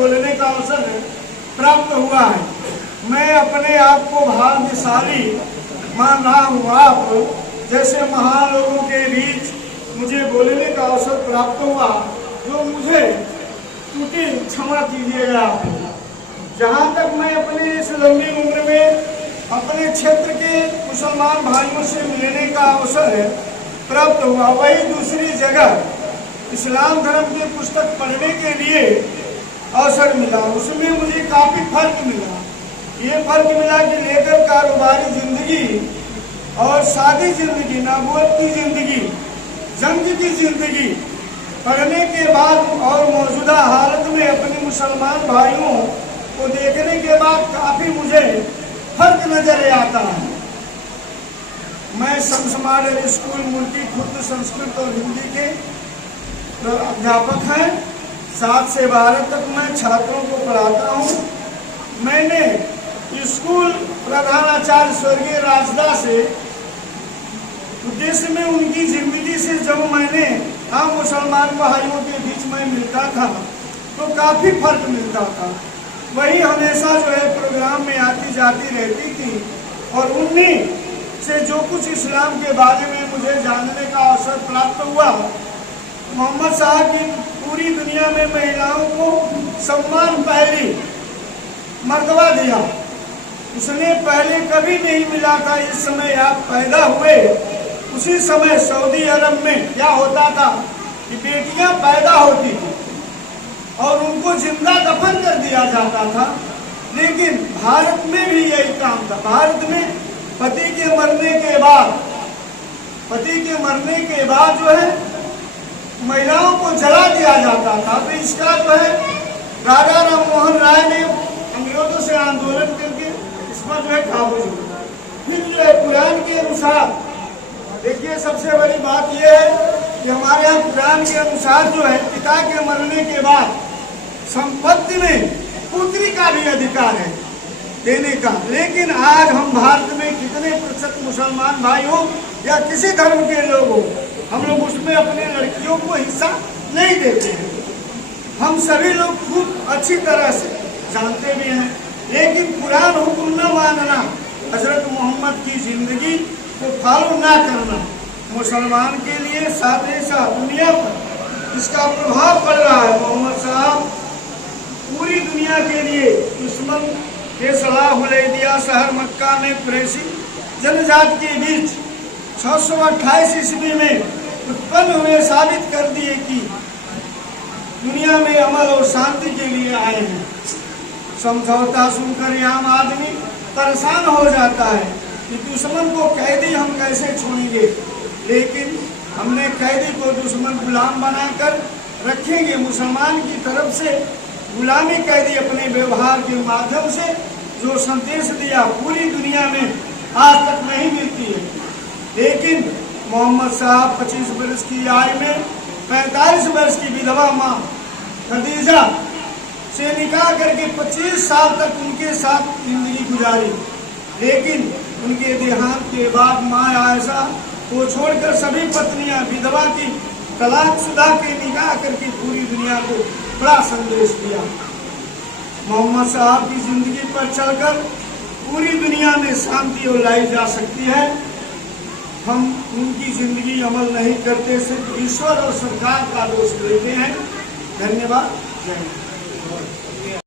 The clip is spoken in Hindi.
बोलने का अवसर प्राप्त हुआ है। मैं अपने आप को भाग्यशाली मान रहा हूँ। आप जैसे महान लोगों के बीच मुझे बोलने का अवसर प्राप्त हुआ, जो मुझे त्रुटि क्षमा कीजिएगा। जहाँ तक मैं अपने इस लंबी उम्र में अपने क्षेत्र के मुसलमान भाइयों से मिलने का अवसर प्राप्त हुआ, वही दूसरी जगह इस्लाम धर्म की पुस्तक पढ़ने के लिए अवसर मिला। उसमें मुझे काफ़ी फर्क मिला। ये फर्क मिला कि लेकर कारोबारी जिंदगी और शादी जिंदगी, नबूवत की जिंदगी, जंग की जिंदगी पढ़ने के बाद और मौजूदा हालत में अपने मुसलमान भाइयों को देखने के बाद काफ़ी मुझे फर्क नजर आता है। मैं शम्स मॉडल स्कूल मुल्की खुद संस्कृत और हिंदी के अध्यापक हैं। 7 से 12 तक मैं छात्रों को पढ़ाता हूँ। मैंने स्कूल प्रधानाचार्य स्वर्गीय राजदा से उद्देश्य में उनकी जिंदगी से जब मैंने हम मुसलमान भाइयों के बीच में मिलता था तो काफ़ी फर्क मिलता था। वही हमेशा जो है प्रोग्राम में आती जाती रहती थी और उन्हीं से जो कुछ इस्लाम के बारे में मुझे जानने का अवसर प्राप्त हुआ। मोहम्मद साहब की पूरी दुनिया में महिलाओं को सम्मान पहली मर्तबा दिया, उसने पहले कभी नहीं मिला था। इस समय आप पैदा हुए उसी समय सऊदी अरब में क्या होता था कि बेटियां पैदा होती थी और उनको जिंदा दफन कर दिया जाता था। लेकिन भारत में भी यही काम था। भारत में पति के मरने के बाद जो है महिलाओं को जला दिया जाता था। तो इसका जो है राजा राम मोहन राय ने अंग्रेजों से आंदोलन करके इस पर जो है काबू किया। फिर जो है कुरान के अनुसार, देखिए सबसे बड़ी बात यह है कि हमारे यहाँ कुरान के अनुसार जो है पिता के मरने के बाद संपत्ति में पुत्री का भी अधिकार है देने का। लेकिन आज हम भारत में कितने प्रतिशत मुसलमान भाई हो या किसी धर्म के लोग हो, हम लोग उसमें अपने लड़कियों को हिस्सा नहीं देते हैं। हम सभी लोग खूब अच्छी तरह से जानते भी हैं, लेकिन कुरान हुक्म न मानना, हजरत मोहम्मद की जिंदगी को फॉलो ना करना मुसलमान के लिए साथ ही साथ दुनिया पर इसका प्रभाव पड़ रहा है। मोहम्मद साहब पूरी दुनिया के लिए दुश्मन के सलाहुलैदिया शहर मक्का में कुरैशी जनजाति के बीच 628 ईस्वी में उत्पन्न हुए, साबित कर दिए कि दुनिया में अमल और शांति के लिए आए हैं। समझौता सुनकर आम आदमी परेशान हो जाता है कि दुश्मन को कैदी हम कैसे छोड़ेंगे, लेकिन हमने कैदी को दुश्मन गुलाम बनाकर रखेंगे। मुसलमान की तरफ से गुलामी कैदी अपने व्यवहार के माध्यम से जो संदेश दिया पूरी दुनिया में आज तक नहीं मिलती है। लेकिन मोहम्मद साहब 25 वर्ष की आयु में 45 वर्ष की विधवा माँ खदीजा से निकाह करके 25 साल तक उनके साथ जिंदगी गुजारी। लेकिन उनके देहांत के बाद माँ आयशा को छोड़कर सभी पत्नियां विधवा की तलाकशुदा के निकाह करके पूरी दुनिया को बड़ा संदेश दिया। मोहम्मद साहब की जिंदगी पर चलकर पूरी दुनिया में शांति और लाई जा सकती है। हम उनकी जिंदगी अमल नहीं करते, सिर्फ ईश्वर और सरकार का दोष देते हैं। धन्यवाद। जय हिंद।